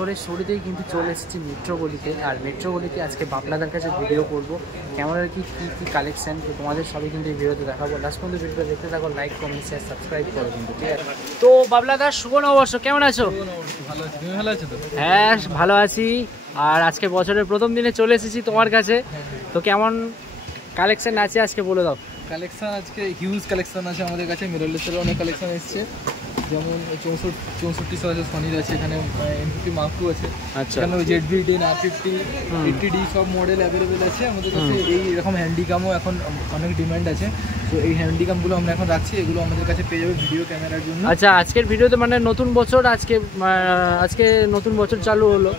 বছরের শুরুতেই কিন্তু চলে এসেছি মেট্রো গলিতে। আর মেট্রো গলিতে আজকে বাবলাদার কাছে ভিডিও করবো ক্যামেরার কী কালেকশান, তো তোমাদের সবই কিন্তু এই ভিডিওতে দেখাবো। লাস্ট পর্যন্ত ভিডিওটা দেখতে থাকো, লাইক কমেন্ট শেয়ার সাবস্ক্রাইব করো কিন্তু, ঠিক আছে? তো বাবলাদার শুভ নববর্ষ, কেমন আছো? ভালো আছো তো? হ্যাঁ ভালো আছি। আর আজকে বছরের প্রথম দিনে চলে এসেছি তোমার কাছে, তো কেমন কালেকশান আছে আজকে বলে দাও। কালেকশন আজকে হিউজ কালেকশন আছে আমাদের কাছে। মিররলেসের অনেক কালেকশন এসেছে, যেমন 64 আছে, সনির আছে, এখানে M50 Mark II আছে, আচ্ছা, এখানে ZV-10 R50 80D সব মডেল অ্যাভেলেবেল আছে আমাদের কাছে। এইরকম হ্যান্ডিকামও এখন অনেক ডিমান্ড আছে, তো এই হ্যান্ডিকামগুলো আমরা এখন রাখছি, এগুলো আমাদের কাছে পেয়ে যাবে ভিডিও ক্যামেরার জন্য। আচ্ছা, আজকের ভিডিওতে মানে নতুন বছর, আজকে নতুন বছর চালু হলো,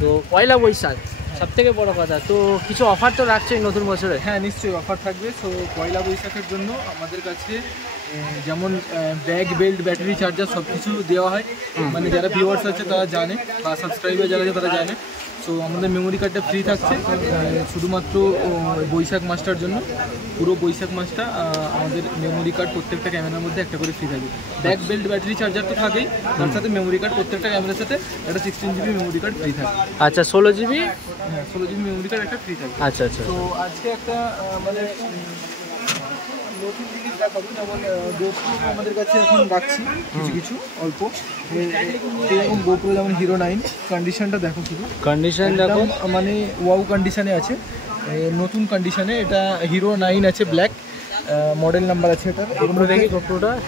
তো পয়লা বৈশাখ সব থেকে বড় কথা, তো কিছু অফার তো রাখছে এই নতুন বছরে? হ্যাঁ নিশ্চয়ই অফার থাকবে। তো পয়লা বৈশাখের জন্য আমাদের কাছে যেমন ব্যাগ, বেল্ট, ব্যাটারি চার্জার সব কিছু দেওয়া হয়। মানে যারা ভিউয়ার্স আছে তারা জানে, বা সাবস্ক্রাইবার যারা আছে তারা জানে। সো আমাদের মেমোরি কার্ডটা ফ্রি থাকছে শুধুমাত্র বৈশাখ মাসটার জন্য। পুরো বৈশাখ মাসটা আমাদের মেমোরি কার্ড প্রত্যেকটা ক্যামেরার মধ্যে একটা করে ফ্রি থাকবে। ব্যাগ, বেল্ট, ব্যাটারি চার্জার তো থাকেই, তার সাথে মেমোরি কার্ড প্রত্যেকটা ক্যামেরার সাথে একটা 16GB মেমোরি কার্ড ফ্রি থাকে। আচ্ছা, 16GB? হ্যাঁ 16GB মেমোরি কার্ড একটা ফ্রি থাকে। আচ্ছা আচ্ছা। তো আজকে একটা মানে নতুন জিনিস দেখাবো, যেমন GoPro আমাদের কাছে এখন রাখছি কিছু কিছু অল্প। এরকম GoPro যেমন Hero 9 কন্ডিশনটা দেখো, শুধু কন্ডিশন দেখো, মানে ওয়াও কন্ডিশনে আছে, নতুন কন্ডিশনে। এটা Hero 9 আছে, ব্ল্যাক মডেল নাম্বার আছে এটার।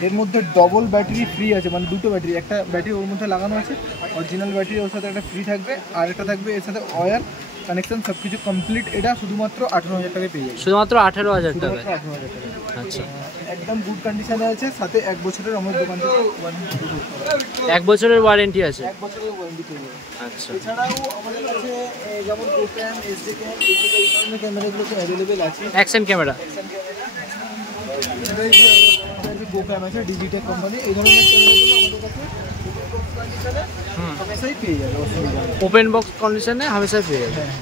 এর মধ্যে ডবল ব্যাটারি ফ্রি আছে, মানে দুটো ব্যাটারি, একটা ব্যাটারি ওর মধ্যে লাগানো আছে অরিজিনাল ব্যাটারি, ওর সাথে একটা ফ্রি থাকবে, আর একটা থাকবে এর সাথে ওয়্যার কানেকশন, সব কিছু কমপ্লিট। এটা শুধুমাত্র 18,000 টাকায় পেয়ে যাবে। শুধুমাত্র 18,000 টাকা? 18,000 টাকা। আচ্ছা, একদম গুড কন্ডিশনে আছে, সাথে 1 বছরের আমাদের দোকান থেকে 1 বছরের ওয়ারেন্টি আছে? 1 বছরের ওয়ারেন্টি পেয়ে যাবে। আচ্ছা, এছাড়াও আমাদের কাছে যেমন GoCam, SD Cam, এই ধরনের ক্যামেরাগুলো তো অ্যাভেলেবেল আছে। অ্যাকশন ক্যামেরা, GoCam আছে, ডিজিটেক কোম্পানি, এই ধরনের ক্যামেরাগুলো আমাদের কাছে হামেশাই পেয়ে যাবে, অসুবিধা নেই। ওপেন বক্স কন্ডিশনে হামেশাই পেয়ে যাবে। হ্যাঁ।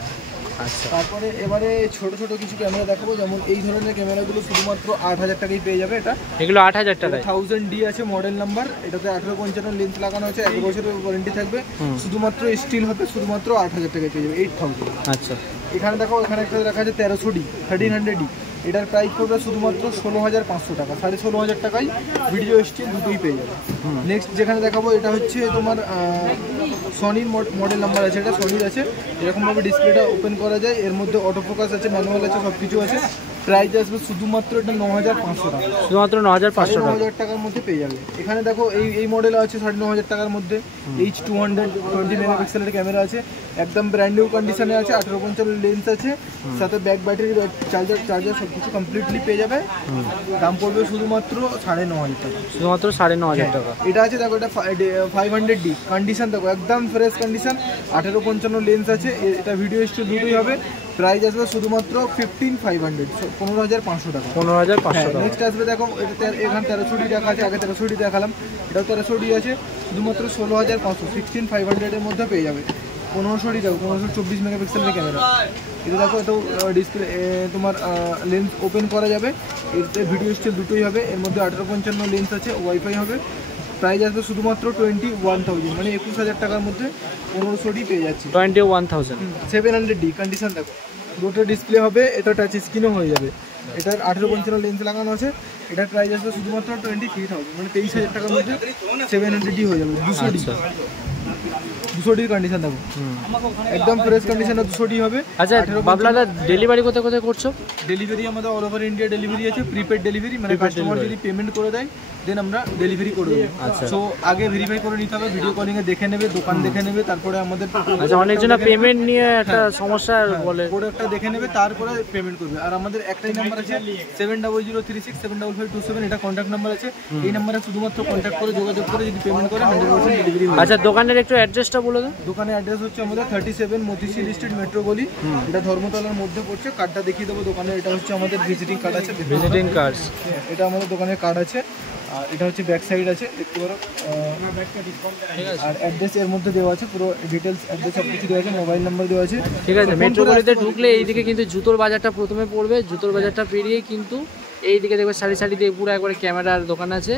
আচ্ছা, তারপরে এবারে ছোট ছোট কিছু ক্যামেরা দেখাবো, যেমন এই ধরনের ক্যামেরাগুলো শুধুমাত্র 8,000 টাকায় পেয়ে যাবে। এটা এগুলো 8,000 টাকায়? 1000D আছে মডেল নাম্বার, এটাতে 1855 লেন্স লাগানো আছে, 1 বছরের ওয়ারেন্টি থাকবে, শুধুমাত্র স্টিল হবে, শুধুমাত্র 8,000 টাকায় পেয়ে যাবে, 8,000। আচ্ছা, এখানে দেখো, এখানে একটা রাখা আছে 1300D 1300D, এটার প্রাইস পড়বে শুধুমাত্র 16,500 টাকা, 16,500 টাকায় ভিডিও স্টিল দুটোই পেয়ে যাবে। নেক্সট যেখানে দেখাবো, এটা হচ্ছে তোমার সনির মডেল নাম্বার আছে, এটা সনির আছে, এরকমভাবে ডিসপ্লেটা ওপেন করা যায়, এর মধ্যে অটো ফোকাস আছে, ম্যানুয়াল আছে, সব কিছু আছে। প্রাইস আসবে শুধুমাত্র এটা 9,500 টাকা, শুধুমাত্র 9,500 টাকা, 9,000 টাকার মধ্যে পেয়ে যাবে। এখানে দেখো এই মডেল আছে 9,500 টাকার মধ্যে, H220 মেগাপিক্সেলের ক্যামেরা আছে, একদম ব্র্যান্ড নিউ কন্ডিশনে আছে, 1855 লেন্স আছে, সাথে ব্যাক ব্যাটারি, চার্জার সব কিছু কমপ্লিটলি পেয়ে যাবে। দাম পড়বে শুধুমাত্র 9,500 টাকা, শুধুমাত্র 9,500 টাকা। এটা আছে দেখো, এটা 500D কন্ডিশন, দেখো একদম ফ্রেশ কন্ডিশন, 1855 লেন্স আছে, এটা ভিডিও স্টিল দুটোই হবে। প্রাইস আসবে শুধুমাত্র 15,500, 15,500 টাকা, 15,500 টাকা। নেক্সট আসবে দেখো, এটা এখানে 1300D রাখা আছে, আগে 1300D দেখালাম, এটাও 1300D আছে, শুধুমাত্র 16,500, 16,500 এর মধ্যে পেয়ে যাবে। 1500D দেখো, 1524 মেগাপিক্সেলের ক্যামেরা, এটা দেখো, এটাও ডিসপ্লে তোমার লেন্স ওপেন করা যাবে, এতে ভিডিও স্টিল দুটোই হবে, এর মধ্যে 1855 লেন্স আছে, ওয়াইফাই হবে। প্রাইস আসবে শুধুমাত্র 21,000, মানে 21,000 টাকার মধ্যে 1500D পেয়ে যাচ্ছে। 21,000। 700D কন্ডিশন দেখো, দুটো ডিসপ্লে হবে, এটা টাচ স্ক্রিনও হয়ে যাবে, এটার 1855 লেন্স লাগানো আছে, এটার প্রাইস আসবে শুধুমাত্র 23,000, মানে 23,000 টাকার মধ্যে 700D হয়ে যাবে। 200D কন্ডিশন দেখো, একদম ফ্রেশ কন্ডিশনে 200D হবে। আচ্ছা বাবলাদা, ডেলিভারি কোথায় কোথায় করছো? ডেলিভারি আমাদের অল ওভার ইন্ডিয়া ডেলিভারি আছে, প্রিপেড ডেলিভারি, মানে কাস্টমার যদি পেমেন্ট করে দেয় দেন আমরা ডেলিভারি করে দেবো। আচ্ছা, সো আগে ভেরিফাই করে নিতে হবে, ভিডিও কলিং এ দেখে নেবে, দোকান দেখে নেবে, তারপরে আমাদের আচ্ছা, অনেকজন পেমেন্ট নিয়ে একটা সমস্যা বলে, প্রোডাক্টটা দেখে নেবে, তারপরে পেমেন্ট করবে। আর আমাদের একটাই নাম্বার আছে 7003675527, এটা কন্ট্যাক্ট নাম্বার আছে, এই নাম্বারে শুধুমাত্র কন্ট্যাক্ট করে যোগাযোগ করে যদি পেমেন্ট করে 100% ডেলিভারি হবে। আচ্ছা, দোকানের একটু অ্যাড্রেসটা বলে দাও। দোকানের অ্যাড্রেস হচ্ছে আমাদের 37 মতিঝিল স্ট্রিট, মেট্রো গলি, এটা ধর্মতলার মধ্যে পড়ছে। কার্ডটা দেখিয়ে দেবো দোকানের, এটা হচ্ছে আমাদের ভিজিটিং কার্ড আছে, ভিজিটিং কার্ড, এটা আমাদের দোকানের কার্ড আছে, আর এটা হচ্ছে ব্যাক সাইড আছে, দেখতে পারো, আর অ্যাড্রেস এর মধ্যে দেওয়া আছে, পুরো ডিটেলস অ্যাড্রেস সব কিছু দেওয়া আছে, মোবাইল নাম্বার দেওয়া আছে, ঠিক আছে। মেট্রো গলিতে ঢুকলে এইদিকে কিন্তু জুতোর বাজারটা প্রথমে পড়বে, জুতোর বাজারটা পেরিয়ে কিন্তু এইদিকে দেখবে সারি সারি দিয়ে পুরো একবারে ক্যামেরার দোকান আছে,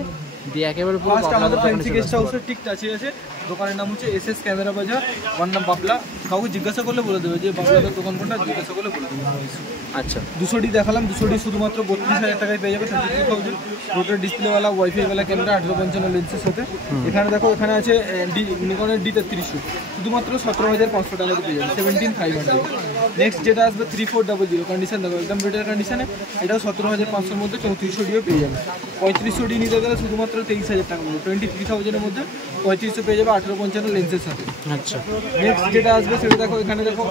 দিয়ে একেবারে পুরো আমাদের ফ্যান্সি গেস্ট হাউসের ঠিক কাছে আছে, দোকানের নাম হচ্ছে SS ক্যামেরা বাজার, আমার নাম বাবলা। কাউকে জিজ্ঞাসা করলে বলে দেবে যে বাবলাদের দোকান কোনটা, জিজ্ঞাসা করলে বলে দেবে। আচ্ছা, 200D দেখালাম, 200D শুধুমাত্র 32,000 টাকায় পেয়ে যাবে, 33,000। রোটার ডিসপ্লেওয়ালা ওয়াইফাইওয়ালা ক্যামেরা 1855 লেন্সের সাথে। এখানে দেখো, এখানে আছে নিকনের D3300, শুধুমাত্র 17,500 টাকাতে পেয়ে যাবে, 17,500। নেক্সট যেটা আসবে 3400 কন্ডিশন দেখো একদম বেটার কন্ডিশনে, এটাও 17,500-এর মধ্যে 3400ডিও পেয়ে যাবে। 3500D নিতে গেলে শুধুমাত্র 23,000 টাকা মধ্যে, 23,000-এর মধ্যে 3500 পেয়ে যাবে 1855 লেন্সের সাথে। আচ্ছা, নেক্সট যেটা আসবে সেটা দেখো, এখানে দেখো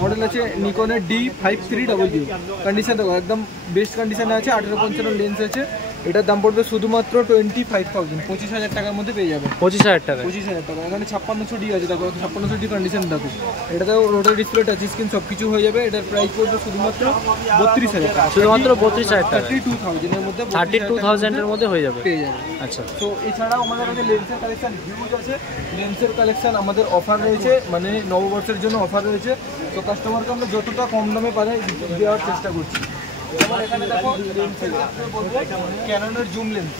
মডেল আছে নিকনের D5300, কন্ডিশন দেখো একদম বেস্ট কন্ডিশনে আছে, 1855 লেন্স আছে। এটার দাম পড়বে শুধুমাত্র 25,000, 25,000 টাকার মধ্যে পেয়ে যাবে। 25,000 টাকা। 25,000 টাকা। এখানে 5600D আছে দেখো, 5600D কন্ডিশন দেখো, এটাতেও রোটার ডিসপ্লে, টাচ স্ক্রিন সব কিছু হয়ে যাবে। এটার প্রাইস পড়বে শুধুমাত্র 32,000 টাকা, শুধুমাত্র 32,000 টাকা, 32,000-এর মধ্যে 32,000-এর মধ্যে হয়ে যাবে, পেয়ে যাবে। আচ্ছা। তো এছাড়াও আমাদের কাছে লেন্সের কালেকশন হিউজ আছে। লেন্সের কালেকশন আমাদের অফার রয়েছে, মানে নববর্ষের জন্য অফার রয়েছে। তো কাস্টমারকে আমরা যতটা কম দামে পারে দেওয়ার চেষ্টা করছি। যেমন এখানে দেখো ক্যাননের জুম লেন্স,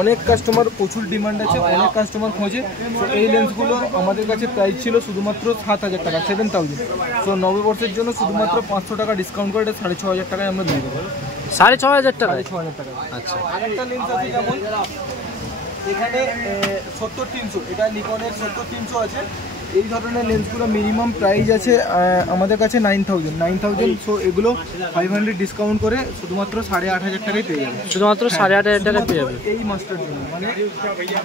অনেক কাস্টমার প্রচুর ডিমান্ড আছে, অনেক কাস্টমার খোঁজে। তো এই লেন্সগুলো আমাদের কাছে প্রাইস ছিল শুধুমাত্র 7,000 টাকা, 7,000। তো নববর্ষের জন্য শুধুমাত্র 500 টাকা ডিসকাউন্ট করে এটা 6,500 টাকায় আমরা দিয়ে দেবো। 6,500 টাকা, 6,500 টাকা। আচ্ছা। আরেকটা লেন্স আছে যেমন এখানে 70-300, এটা নিকনের 70-300 আছে। এই ধরনের লেন্সগুলো মিনিমাম প্রাইস আছে আমাদের কাছে 9,000। সো এগুলো 500 ডিসকাউন্ট করে শুধুমাত্র 8,500 টাকায় পেয়ে যাবে, শুধুমাত্র 8,500 টাকায় পেয়ে যাবে এই মাসটার জন্য, মানে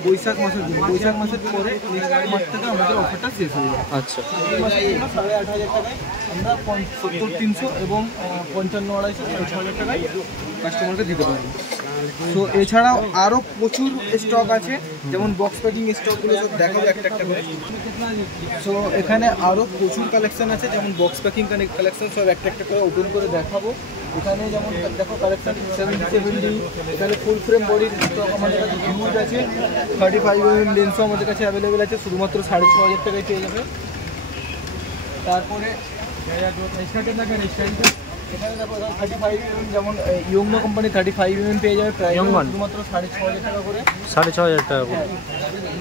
বৈশাখ মাসের জন্য। বৈশাখ মাসের পরে নেক্সট মাস থেকে আমাদের অফারটা শেষ হয়ে যাবে। আচ্ছা, এই মাসের জন্য 8,500 টাকায় আমরা 70-300 এবং 55-250, 6,000 টাকায় কাস্টমারকে দিতে পারবো। তো এছাড়াও আরও প্রচুর স্টক আছে, যেমন বক্স প্যাকিং স্টকগুলো সব দেখাবো একটা একটা করে। সো এখানে আরও প্রচুর কালেকশন আছে, যেমন বক্স প্যাকিং কালেকশন সব একটা একটা করে ওপেন করে দেখাবো। এখানে যেমন দেখো কালেকশন 70-70, এখানে ফুল ফ্রেম বডির স্টক আমাদের কাছে হিউজ আছে। 35mm লেন্সও আমাদের কাছে অ্যাভেলেবেল আছে, শুধুমাত্র 6,500 টাকায় পেয়ে যাবে। তারপরে এখানে দেখো 35mm, যেমন ইয়োংনো কোম্পানি 35mm পেয়ে যাবে, প্রাইস শুধুমাত্র 6,500 টাকা করে, 6,500 টাকা করে।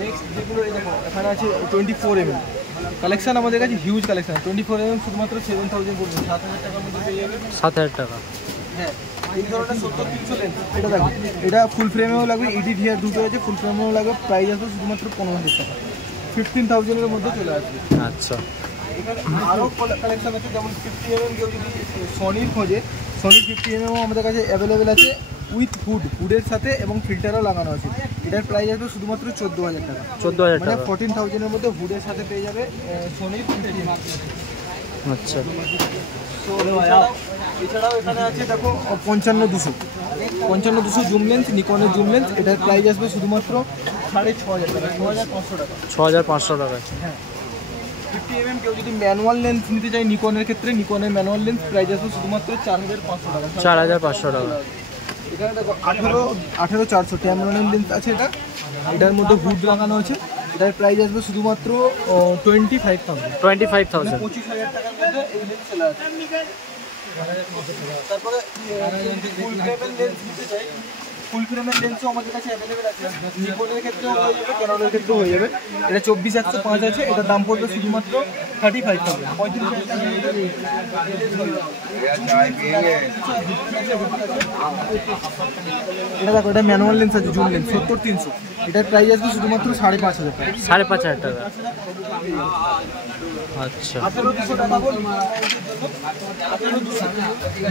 নেক্সট যেগুলো এই দেখো এখানে আছে 24mm কালেকশন, আমাদের কাছে হিউজ কালেকশন। 24mm শুধুমাত্র 7,000 পড়বে, 7,000 টাকার মধ্যে পেয়ে যাবে। 7,000 টাকা, হ্যাঁ। এই ধরনের 70-300 লেন্স, এটা দেখো, এটা ফুল ফ্রেমেও লাগবে, ইডি ভিআর দুটো আছে, ফুল ফ্রেমেও লাগবে। প্রাইস আসবে শুধুমাত্র 15,000 টাকা, 15,000-এর মধ্যে চলে আসবে। আচ্ছা। এখানে আরও কালেকশন আছে, যেমন 50mm কেউ যদি সনির খোঁজে, সনির 50mm আমাদের কাছে অ্যাভেলেবেল আছে উইথ হুডের সাথে, এবং ফিল্টারও লাগানো আছে। এটার প্রাইস আসবে শুধুমাত্র 14,000 টাকা, 14,000 মানে টাকা, 14,000-এর মধ্যে হুডের সাথে পেয়ে যাবে সনির 50mm। আচ্ছা। তো এছাড়াও এখানে আছে দেখো 55-200 জুম লেন্স, নিকনের জুম লেন্স। এটার প্রাইস আসবে শুধুমাত্র 6,500 টাকা, 6,500 টাকা, 6,500 টাকায়। হ্যাঁ। 50mm কেউ যদি ম্যানুয়াল লেন্স নিতে চাই নিকনের ক্ষেত্রে, নিকনের ম্যানুয়াল লেন্স প্রাইস আসবে শুধুমাত্র 4,500 টাকা, 4,500 টাকা। এখানে দেখো 18-400 ট্যামরনের লেন্স আছে, এটার মধ্যে হুড লাগানো আছে। এটার প্রাইস আসবে শুধুমাত্র 25,000, 25,000। 25,000 টাকার মধ্যে এই লেন্স চলে আসবে। তারপরে ফুল ফ্রেমের লেন্স নিতে চাই, ফুল ফ্রেমের লেন্সও আমাদের কাছে অ্যাভেলেবেল আছে, নিকনের ক্ষেত্রেও হয়ে যাবে, ক্যাননের ক্ষেত্রেও হয়ে যাবে। এটা 24-105 আছে, এটার দাম পড়বে শুধুমাত্র 35,000, 35,000 টাকা। এটা দেখো, এটা ম্যানুয়াল লেন্স আছে, জুম লেন্স 70-300, এটার প্রাইস আসবে শুধুমাত্র 5,500 টাকা, 5,500 টাকা। আচ্ছা। 18,200 টাকা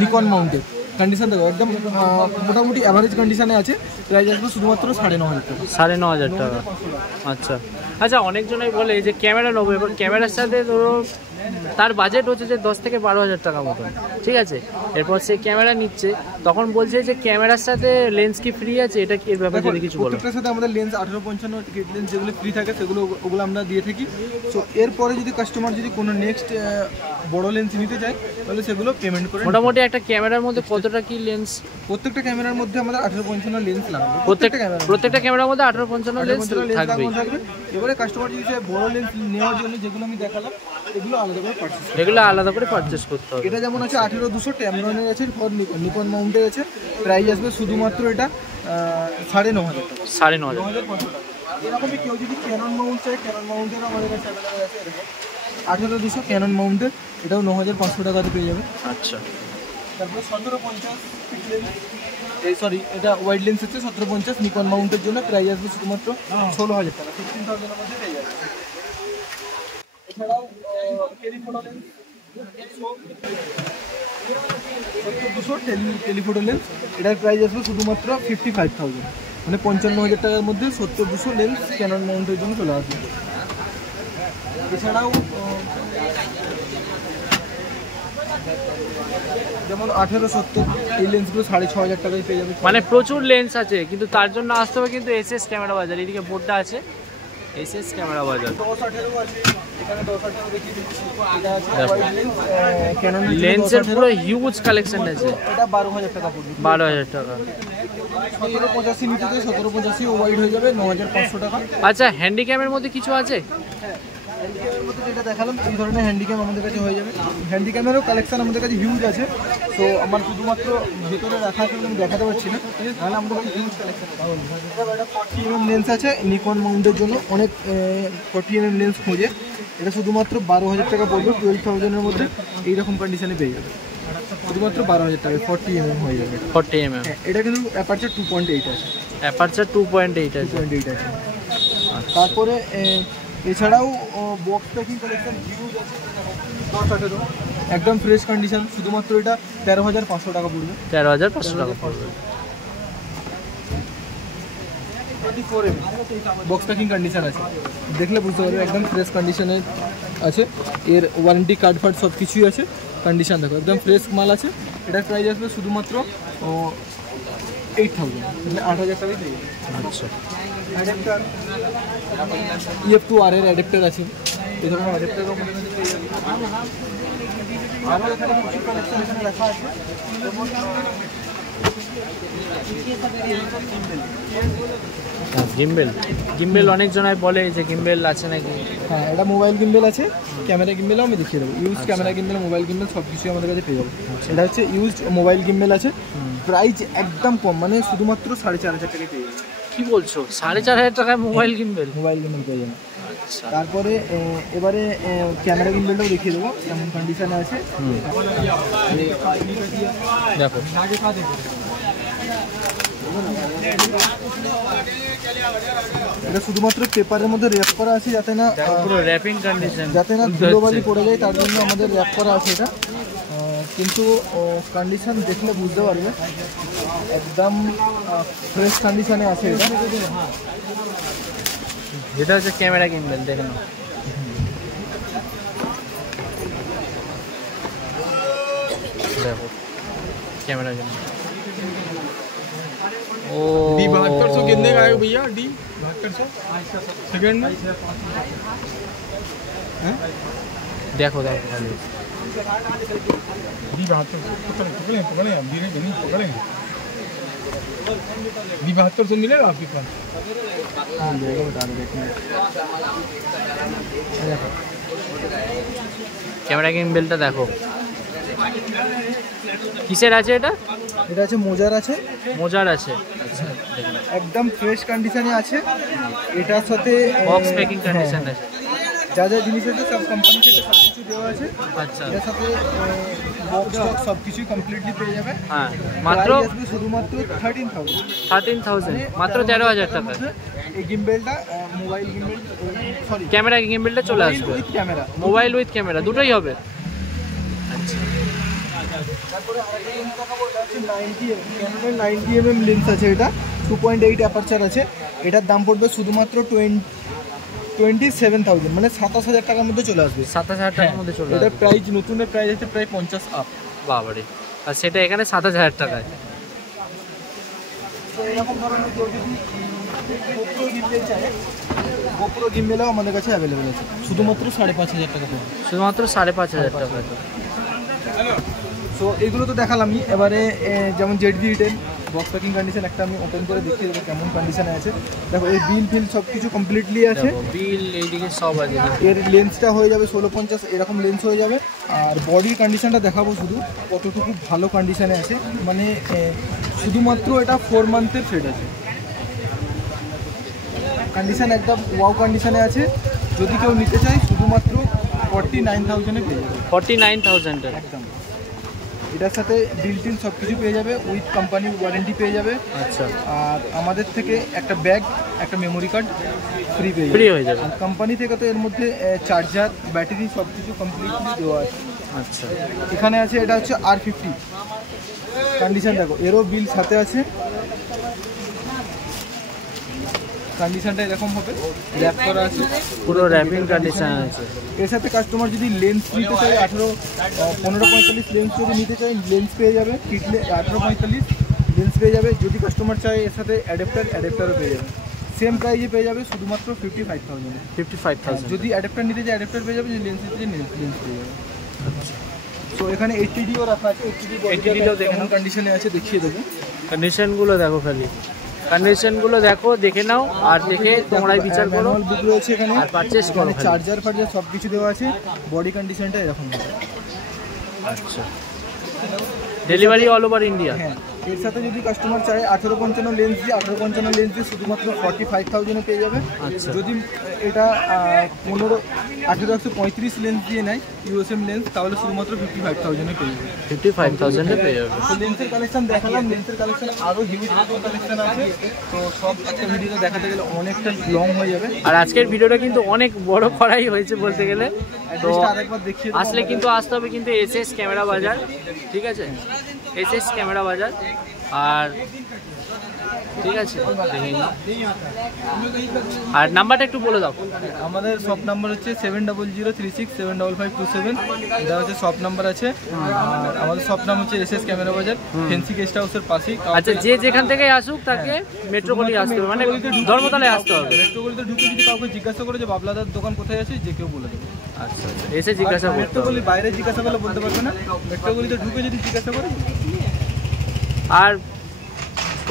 নিকন মাউন্টেড কন্ডিশন দেখো, একদম মোটামুটি অ্যাভারেজ কন্ডিশনে আছে। প্রাইস আসবে শুধুমাত্র 9,500 টাকা, 9,500 টাকা। আচ্ছা আচ্ছা, অনেকজনই বলে যে ক্যামেরা নেবো, এবার ক্যামেরার সাথে ধরো তার বাজেট হচ্ছে যে 10 থেকে 12,000 টাকা মতন, ঠিক আছে। এরপর সে ক্যামেরা নিচ্ছে, তখন বলছে যে ক্যামেরার সাথে লেন্স কি ফ্রি আছে, এটা এর ব্যাপারে যদি কিছু বলো। প্রত্যেকটার সাথে আমাদের লেন্স 1855 কিট লেন্স যেগুলো ফ্রি থাকে ওগুলো আমরা দিয়ে থাকি। সো এরপরে যদি কাস্টমার যদি কোনো নেক্সট বড় লেন্স নিতে চায়, তাহলে সেগুলো পেমেন্ট করে। মোটামুটি একটা ক্যামেরার মধ্যে কতটা কি লেন্স? প্রত্যেকটা ক্যামেরার মধ্যে আমাদের 1855 লেন্স লাগবে, প্রত্যেকটা ক্যামেরার মধ্যে 1855 লেন্স থাকবে। এবারে কাস্টমার যদি চায় বড় লেন্স নেওয়ার জন্য, যেগুলো আমি দেখালাম, এগুলো আলাদা করে পারচেজ করতে হবে। এটা যেমন আছে 18-200 ট্যামরনের আছে, নিকন মাউন্টের আছে। প্রাইস আসবে শুধুমাত্র এটা 9,500 টাকা, 9,500 টাকা। এরকমই কেউ যদি ক্যানন মাউন্ট চাই, ক্যানন মাউন্টেরও আমাদের কাছে অ্যাভেলেবেল আছে। এরকম 18,200 ক্যানন মাউন্টের, এটাও 9,500 টাকাতে পেয়ে যাবে। আচ্ছা, তারপরে 1750 সরি এটা ওয়াইড লেন্স হচ্ছে 1750 নিকন মাউন্টের জন্য, প্রাইস আসবে শুধুমাত্র 16,000 টাকা, 15,000 এর মধ্যে পেয়ে যাবে। এছাড়াও টেলিফোটো লেন্স 17,200 টেলিফোটো লেন্স, এটার প্রাইস আসবে শুধুমাত্র 55,000, মানে 55,000 টাকার মধ্যে 17,200 লেন্স ক্যানন মাউন্টের জন্য চলে আসবে। এছাড়াও যেমন 1870 এই লেন্সগুলো 6,500 টাকায় পেয়ে যাবে। মানে প্রচুর লেন্স আছে, কিন্তু তার জন্য আসতে হবে কিন্তু এসএস ক্যামেরা বাজার। এদিকে বোর্ডটা আছে এসএস ক্যামেরা বাজার। 10-18 আছে, এখানে 10-18 দেখিয়ে দিচ্ছি। এটা আছে ওয়াইড লেন্স, ক্যানন লেন্সের পুরো হিউজ কালেকশন আছে। এটা 12,000 টাকা পড়বে। 12,000 টাকা। 1785 নিতে 1785 ওয়াইড হয়ে যাবে 9,500 টাকা। আচ্ছা, হ্যান্ডিক্যামের মধ্যে কিছু আছে? হ্যান্ডিক্যামের মধ্যে যেটা দেখালাম এই ধরনের হ্যান্ডিক্যাম আমাদের কাছে হয়ে যাবে। হ্যান্ডিক্যামেরও কালেকশন আমাদের কাছে হিউজ আছে, তো আমার শুধুমাত্র ভেতরে রাখা আছে আমি দেখাতে পারছি না, তাহলে আমাদের কাছে হিউজ কালেকশন আছে। 40mm লেন্স আছে নিকন মাউন্টের জন্য, অনেক 40mm লেন্স খোঁজে, এটা শুধুমাত্র 12,000 টাকা পড়বে। 12,000 এর মধ্যে এইরকম কন্ডিশনে পেয়ে যাবে, শুধুমাত্র 12,000 টাকায় 40mm হয়ে যাবে। 40mm, এটা কিন্তু অ্যাপারচার 2.8 আছে। অ্যাপারচার 2.8 আছে। 2.8 আছে। তারপরে এছাড়াও বক্স প্যাকিং কালেকশন হিউজ আছে। 10-18 একদম ফ্রেশ কন্ডিশন, শুধুমাত্র এটা 13,500 টাকা পড়বে। 13,500 টাকা পড়বে। 24mm বক্স প্যাকিং কন্ডিশন আছে, দেখলে বুঝতে পারবে একদম ফ্রেশ কন্ডিশনে আছে। এর ওয়ারেন্টি কার্ড ফার্ড সব কিছুই আছে, কন্ডিশন দেখো একদম ফ্রেশ মাল আছে। এটার প্রাইস আসবে শুধুমাত্র 8,000, মানে 8,000 টাকায় পেয়ে যাবে। আচ্ছা, অ্যাডাপ্টার EF2R এর অ্যাডাপ্টার আছে, এই ধরনের অ্যাডাপ্টারও আমাদের কাছে পেয়ে যাবে। আরও এখানে প্রচুর কালেকশন এখানে রাখা আছে। গিম্বেল অনেক জনাই বলে যে গিম্বেল আছে নাকি? হ্যাঁ, এটা মোবাইল গিম্বেল আছে, ক্যামেরা গিম্বেলও আমি দেখিয়ে দেবো। Use camera gimbal, mobile gimbal সব কিছুই আমাদের কাছে পেয়ে যাবে। এটা হচ্ছে ইউজড মোবাইল গিম্বেল আছে, প্রাইস একদম কম, মানে শুধুমাত্র 4,500 টাকায় পেয়ে যাবে। কি বলছো? 4,500 টাকায় মোবাইল গিম্বেল? মোবাইল গিম্বেল পেয়ে যাবে। তারপরে এবারে ক্যামেরা গিম্বেলটাও দেখিয়ে দেবো কেমন কন্ডিশনে আছে। দেখো, এটা শুধুমাত্র পেপারের মধ্যে র্যাপ করা আছে, যাতে না পুরো র্যাপিং কন্ডিশন, যাতে না ধুলোবালি পড়ে যায়, তার জন্য আমাদের র্যাপ করা আছে এটা। কিন্তু কন্ডিশন দেখলে বুঝতে পারবে একদম ফ্রেশ কন্ডিশনে আছে এটা। যেটা হচ্ছে ক্যামেরা গিম্বেল, দেখে নাও। देखो कैमरा के ओ D7200 कितने का है भैया? D7200 सेकंड में देखो देखो खाली D7200 पकड़े आप धीरे धीरे पकड़े। D7200 मिलेगा आपके पास? हाँ मिलेगा, बता दो देखिए। ক্যামেরা গিম্বেলটা দেখো কিসের আছে এটা? এটা আছে মোজার আছে, মোজার আছে। আচ্ছা, একদম ফ্রেশ কন্ডিশনে আছে। এটার সাথে বক্স প্যাকিং কন্ডিশন আছে, যা যা জিনিস আছে সব কোম্পানি থেকে সব কিছু দেওয়া আছে। আচ্ছা, এর সাথে বক্স সব কিছুই কমপ্লিটলি পেয়ে যাবে। হ্যাঁ, মাত্র শুধুমাত্র 13,000, মাত্র 13,000 টাকা। এই গিম্বেলটা মোবাইল গিম্বেল, সরি ক্যামেরা গিম্বেলটা চলে আসবে, with camera, mobile with camera দুটোই হবে। আচ্ছা, তারপরে আরেকটা লেন্স দেখাবো, এটা হচ্ছে 90 90mm লেন্স আছে। এটা 2.8 অ্যাপারচার আছে। এটার দাম পড়বে শুধুমাত্র 27,000, মানে 27,000 টাকার মধ্যে চলে আসবে। 27,000 টাকার মধ্যে চলে আসবে। এটার প্রাইস নতুনের প্রাইস আছে প্রায় 50 আপ। বাবারে, আর সেটা এখানে 7,000 টাকায়। তো এরকম ধরনের কেউ যদি গোপ্রো গিম্বেল চায়, গোপ্রো গিম্বেলও আমাদের কাছে অ্যাভেলেবেল আছে, শুধুমাত্র 5,500 টাকা পড়বে। শুধুমাত্র 5,500 টাকা। সো এগুলো তো দেখালামই। এবারে যেমন ZV-10 বক্স প্যাকিং কন্ডিশন একটা আমি ওপেন করে দেখিয়ে দেবো কেমন কন্ডিশনে আছে। দেখো এই বিল ফিল সব কিছু কমপ্লিটলি আছে, বিল এইদিকে সব আছে। এর লেন্সটা হয়ে যাবে 1650, এরকম লেন্স হয়ে যাবে। আর বডির কন্ডিশনটা দেখাবো শুধু কতটুকু ভালো কন্ডিশনে আছে, মানে শুধুমাত্র এটা 4 মান্থের সেট আছে। কন্ডিশন একদম ওয়াও কন্ডিশনে আছে। যদি কেউ নিতে চায় শুধুমাত্র 49,000-এ পেয়ে যাবে। 49,000 একদম। এটার সাথে বিল্ট ইন সব কিছু পেয়ে যাবে, উইথ কোম্পানি ওয়ারেন্টি পেয়ে যাবে। আচ্ছা। আর আমাদের থেকে একটা ব্যাগ, একটা মেমোরি কার্ড ফ্রি হয়ে যাবে। আর কোম্পানি থেকে তো এর মধ্যে চার্জার, ব্যাটারি সব কিছু কমপ্লিটলি দেওয়া আছে। আচ্ছা। এখানে আছে, এটা হচ্ছে R50 কন্ডিশন, দেখো এরও বিল সাথে আছে। কন্ডিশনটা এরকম হবে, র্যাপ করা আছে, পুরো র্যাপিং কন্ডিশন আছে। এর সাথে কাস্টমার যদি লেন্স নিতে চায় 1545 লেন্স যদি নিতে চায় লেন্স পেয়ে যাবে, কিটলে 1845 লেন্স পেয়ে যাবে। যদি কাস্টমার চায় এর সাথে অ্যাডাপ্টারও পেয়ে যাবে। সেম প্রাইজে পেয়ে যাবে শুধুমাত্র 55,000। 55,000। যদি অ্যাডাপ্টার নিতে চায় অ্যাডাপ্টার পেয়ে যাবে, যদি লেন্স নিতে চায় লেন্স পেয়ে যাবে। আচ্ছা। তো এখানে 80ডিও রাখা আছে, 80ডিও দেখেন কন্ডিশনে আছে, দেখিয়ে দেবো। কন্ডিশনগুলো দেখো, খালি কন্ডিশনগুলো দেখো, দেখে নাও আর দেখে তোমরাই বিচার করো। ম্যানুয়াল বুক রয়েছে এখানে, আর পারচেজ করো। চার্জার সব কিছু দেওয়া আছে। বডি কন্ডিশনটা এরকম হবে। আচ্ছা। Delivery all over India. হ্যাঁ, এর সাথে যদি কাস্টমার চায় 1855 লেন্স দিয়ে, 1855 লেন্স দিয়ে শুধুমাত্র 45,000-এ পেয়ে যাবে। আচ্ছা। যদি এটা 1835 লেন্স দিয়ে নেয় ইউএসএম লেন্স, তাহলে শুধুমাত্র 55,000-এ পেয়ে যাবে। 55,000-এ পেয়ে যাবে। তো লেন্সের কালেকশন দেখালাম, লেন্সের কালেকশন আরও হিউজ কালেকশন আছে। তো সব একটা ভিডিওতে দেখাতে গেলে অনেকটা লং হয়ে যাবে। আর আজকের ভিডিওটা কিন্তু অনেক বড় করাই হয়েছে বলতে গেলে। তো আরেকবার দেখিয়ে আসলে কিন্তু আসতে হবে কিন্তু এসএস ক্যামেরা বাজার, ঠিক আছে? এসএস ক্যামেরা বাজার। আর ঠিক আছে, আর নাম্বারটা একটু বলে দাও। আমাদের শপ নাম্বার হচ্ছে 7003675527। এটা হচ্ছে শপ নাম্বার আছে। আর আমাদের শপ নাম হচ্ছে এসএস ক্যামেরা বাজার, ফেন্সি গেস্ট হাউসের পাশেই। আচ্ছা, যে যেখান থেকে আসুক তাকে মেট্রোপলি আসতে হবে, মানে ধর্মতলায় আসতে হবে। মেট্রোপলিতে ঢুকে যদি কাউকে জিজ্ঞাসা করে যে বাবলাদার দোকান কোথায় আছে, যে কেউ বলে দেবে। আচ্ছা, এসে জিজ্ঞাসা করতে হবে। মেট্রোপলি বাইরে জিজ্ঞাসা করলে বলতে পারবে না, মেট্রোপলিতে ঢুকে যদি জিজ্ঞাসা করে। আর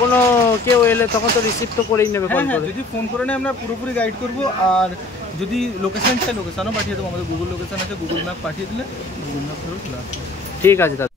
কোনো কেউ এলে তখন তো রিসিভ তো করেই নেবে কল করে। যদি ফোন করে নেয় আমরা পুরোপুরি গাইড করব। আর যদি লোকেশন চাই লোকেশনও পাঠিয়ে দেবো, আমাদের গুগল লোকেশন আছে, গুগল ম্যাপ পাঠিয়ে দিলে গুগল ম্যাপ ধরে চলে আসবে। ঠিক আছে দাদা।